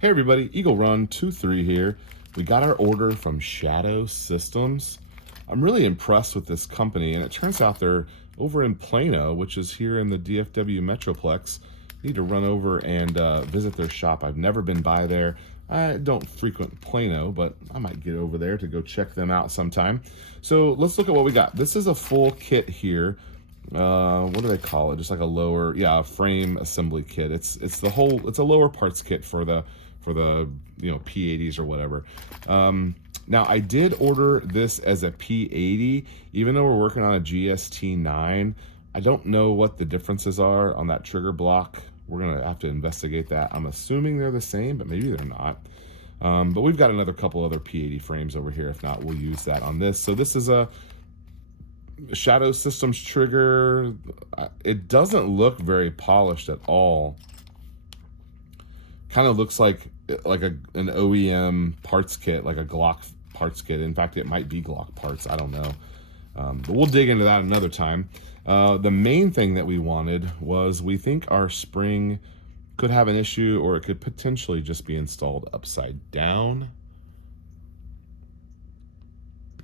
Hey everybody, Eagle Run 23 here. We got our order from Shadow Systems. I'm really impressed with this company, and it turns out they're over in Plano, which is here in the DFW Metroplex. Need to run over and visit their shop. I've never been by there. I don't frequent Plano, but I might get over there to go check them out sometime. So let's look at what we got. This is a full kit here. What do they call it? Just like a lower, yeah, frame assembly kit. It's a lower parts kit for the P80s or whatever. Now I did order this as a P80, even though we're working on a GST9. I don't know what the differences are on that trigger block. We're gonna have to investigate that. I'm assuming they're the same, but maybe they're not. But we've got another couple other P80 frames over here. If not, we'll use that on this. So this is a Shadow Systems trigger. It doesn't look very polished at all. Kind of looks like an OEM parts kit, like a Glock parts kit. In fact, it might be Glock parts. I don't know. But we'll dig into that another time. The main thing that we wanted was we think our spring could have an issue, or it could potentially just be installed upside down.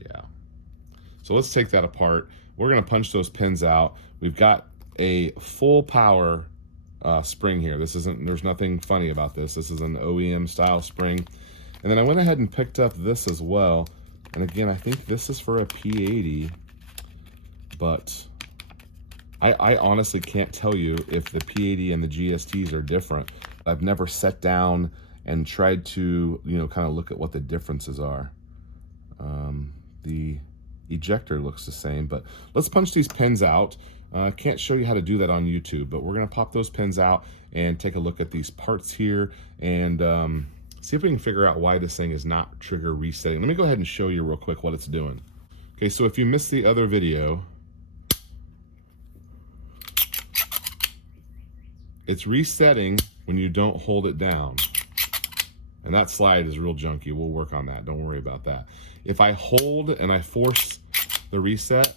Yeah. So let's take that apart. We're going to punch those pins out. We've got a full power spring here. There's nothing funny about this. This is an OEM style spring. And then I went ahead and picked up this as well. And again, I think this is for a P80, but I honestly can't tell you if the P80 and the GSTs are different. I've never sat down and tried to, kind of look at what the differences are. The ejector looks the same, but let's punch these pins out. Can't show you how to do that on YouTube, but we're gonna pop those pins out and take a look at these parts here and see if we can figure out why this thing is not trigger resetting. Let me go ahead and show you real quick what it's doing. Okay, so if you missed the other video, it's resetting when you don't hold it down. And that slide is real junky. We'll work on that. Don't worry about that. If I hold and I force the reset,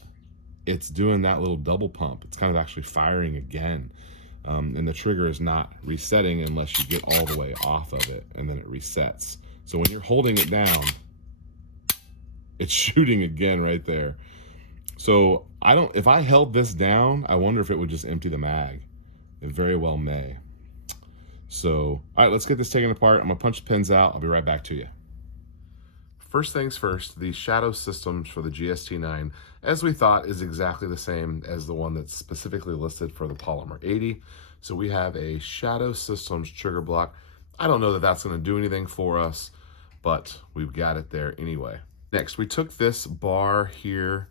it's doing that little double pump. It's kind of actually firing again. And the trigger is not resetting unless you get all the way off of it, and then it resets. So when you're holding it down, it's shooting again right there. So if I held this down, I wonder if it would just empty the mag. It very well may. So, all right, let's get this taken apart. I'm gonna punch the pins out. I'll be right back to you. First things first, the Shadow Systems for the GST9, as we thought, is exactly the same as the one that's specifically listed for the Polymer 80. So we have a Shadow Systems trigger block. I don't know that that's gonna do anything for us, but we've got it there anyway. Next, we took this bar here.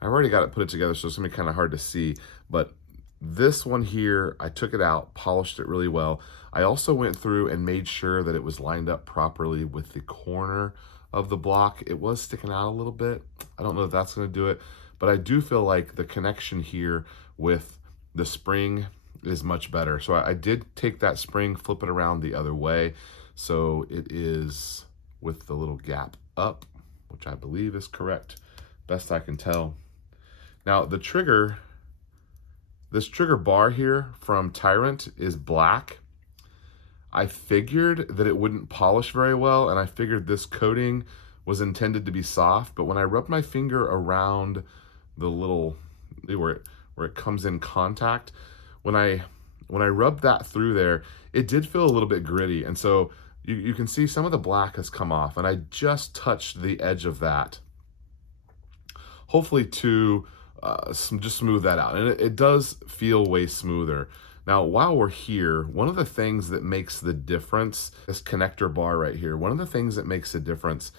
I've already got it put together, so it's gonna be kind of hard to see, but this one here, I took it out, polished it really well. I also went through and made sure that it was lined up properly with the corner of the block. It was sticking out a little bit. I don't know if that's gonna do it, but I do feel like the connection here with the spring is much better. So I did take that spring, flip it around the other way. So it is with the little gap up, which I believe is correct, best I can tell. Now the trigger, this trigger bar here from Tyrant is black. I figured that it wouldn't polish very well, and I figured this coating was intended to be soft, but when I rubbed my finger around the little, where it comes in contact, when I rubbed that through there, it did feel a little bit gritty, and so you can see some of the black has come off, and I just touched the edge of that, hopefully to just smooth that out, and it does feel way smoother. Now, while we're here, one of the things that makes the difference, this connector bar right here, one of the things that makes a difference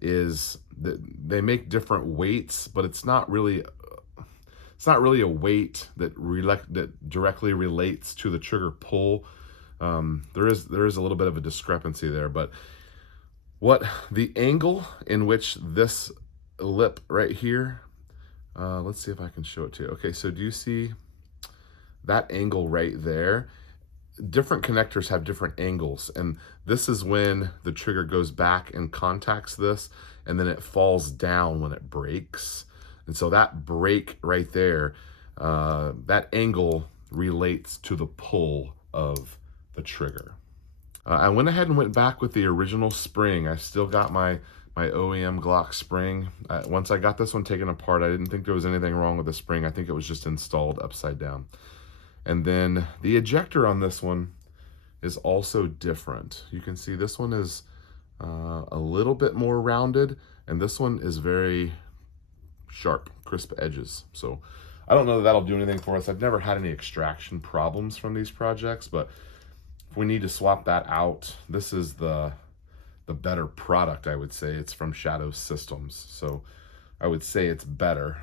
is that they make different weights, but it's not really a weight that directly relates to the trigger pull. There is a little bit of a discrepancy there, but what the angle in which this lip right here, let's see if I can show it to you. Okay, so do you see that angle right there? Different connectors have different angles, and this is when the trigger goes back and contacts this, and then it falls down when it breaks. And so that break right there, that angle relates to the pull of the trigger. I went ahead and went back with the original spring. I still got my OEM Glock spring. Once I got this one taken apart, I didn't think there was anything wrong with the spring. I think it was just installed upside down. And then the ejector on this one is also different. You can see this one is a little bit more rounded, and this one is very sharp, crisp edges. So I don't know that that'll do anything for us. I've never had any extraction problems from these projects, but if we need to swap that out, this is the better product, I would say. It's from Shadow Systems, so I would say it's better.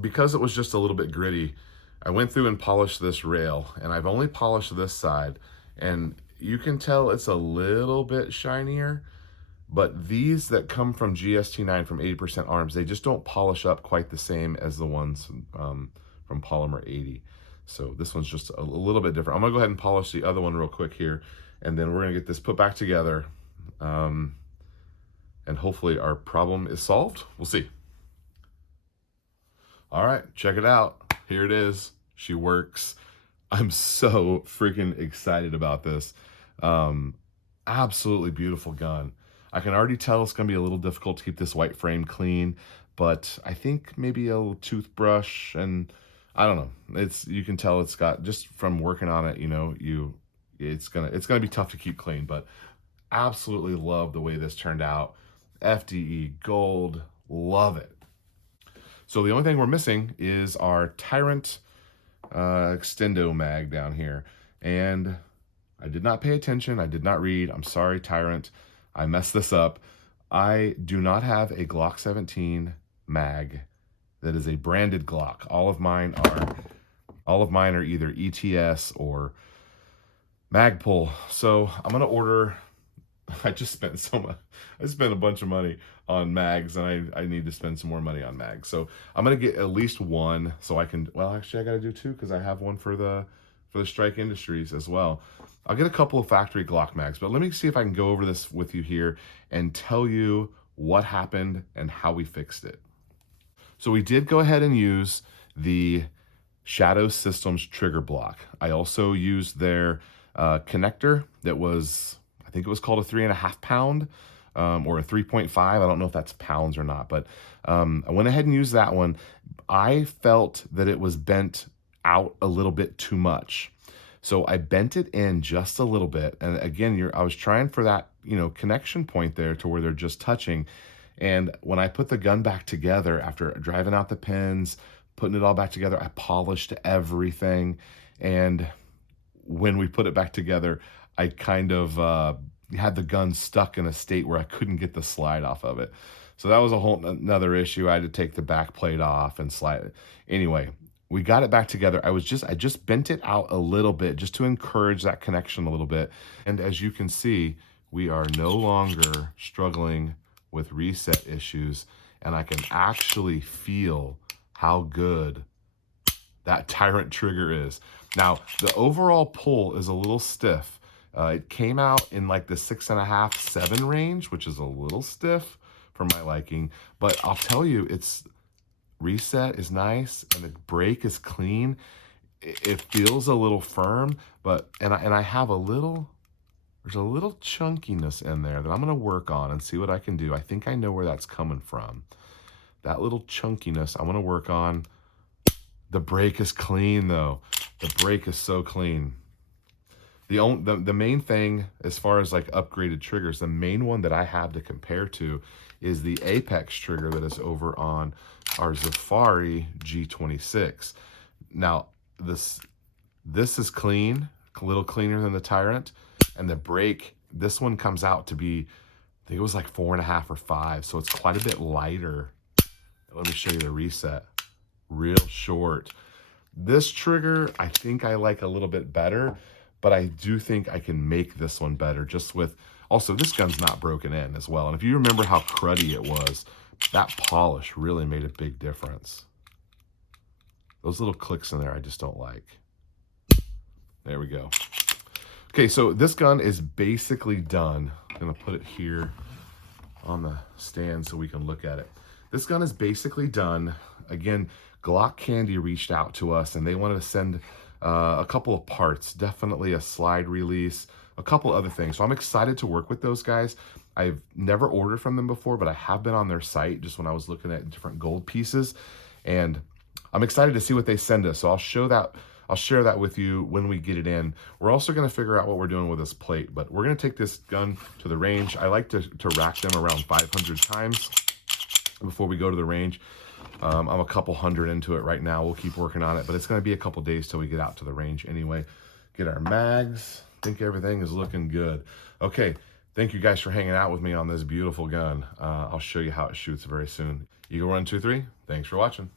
Because it was just a little bit gritty, I went through and polished this rail, and I've only polished this side, and you can tell it's a little bit shinier, but these that come from GST9 from 80% Arms, they just don't polish up quite the same as the ones from Polymer 80. So this one's just a little bit different. I'm gonna go ahead and polish the other one real quick here, and then we're gonna get this put back together, and hopefully our problem is solved. We'll see. All right, check it out. Here it is. She works. I'm so freaking excited about this. Absolutely beautiful gun. I can already tell it's gonna be a little difficult to keep this white frame clean, but I think maybe a little toothbrush, and I don't know. You can tell it's got, just from working on it, you know, it's gonna be tough to keep clean, but absolutely love the way this turned out. FDE gold, love it. So the only thing we're missing is our Tyrant Extendo mag down here. And I did not pay attention. I did not read. I'm sorry, Tyrant. I messed this up. I do not have a Glock 17 mag that is a branded Glock. All of mine are either ETS or Magpul. So I'm gonna order. I just spent so much. I spent a bunch of money on mags, and I need to spend some more money on mags. So I'm gonna get at least one, so I can. Well, actually, I gotta do two because I have one for the Strike Industries as well. I'll get a couple of factory Glock mags, but let me see if I can go over this with you here and tell you what happened and how we fixed it. So we did go ahead and use the Shadow Systems trigger block. I also used their connector that was, I think it was called a 3.5 pound or a 3.5. I don't know if that's pounds or not, but I went ahead and used that one. I felt that it was bent out a little bit too much. So I bent it in just a little bit. And again, I was trying for that, you know, connection point there to where they're just touching. And when I put the gun back together, after driving out the pins, putting it all back together, I polished everything. And when we put it back together, I kind of had the gun stuck in a state where I couldn't get the slide off of it. So that was a whole another issue. I had to take the back plate off and slide it. Anyway, we got it back together. I just bent it out a little bit just to encourage that connection a little bit. And as you can see, we are no longer struggling with reset issues, and I can actually feel how good that Tyrant trigger is. Now, the overall pull is a little stiff. It came out in like the 6.5, 7 range, which is a little stiff for my liking, but I'll tell you, its reset is nice and the break is clean. It feels a little firm, but I have there's a little chunkiness in there that I'm gonna work on and see what I can do. I think I know where that's coming from. That little chunkiness I'm gonna work on. The break is clean though. The break is so clean. The main thing as far as like upgraded triggers, the main one that I have to compare to is the Apex trigger that is over on our Zafari G26. Now this is clean, a little cleaner than the Tyrant, and the break, this one comes out to be, I think it was like 4.5 or 5, so it's quite a bit lighter. Let me show you the reset. Real short. This trigger I think I like a little bit better, but I do think I can make this one better just with, also this gun's not broken in as well. And if you remember how cruddy it was, that polish really made a big difference. Those little clicks in there I just don't like. There we go. Okay, so this gun is basically done. I'm gonna put it here on the stand so we can look at it. This gun is basically done. Again, Glock Candy reached out to us and they wanted to send a couple of parts, definitely a slide release, a couple other things. So I'm excited to work with those guys. I've never ordered from them before, but I have been on their site just when I was looking at different gold pieces, and I'm excited to see what they send us. So I'll share that with you when we get it in. We're also going to figure out what we're doing with this plate, but we're going to take this gun to the range. I like to rack them around 500 times before we go to the range. I'm a couple hundred into it right now. We'll keep working on it, but it's going to be a couple days till we get out to the range anyway. Get our mags. I think everything is looking good. Okay, thank you guys for hanging out with me on this beautiful gun. I'll show you how it shoots very soon. Eagle 1, 2, 3. Thanks for watching.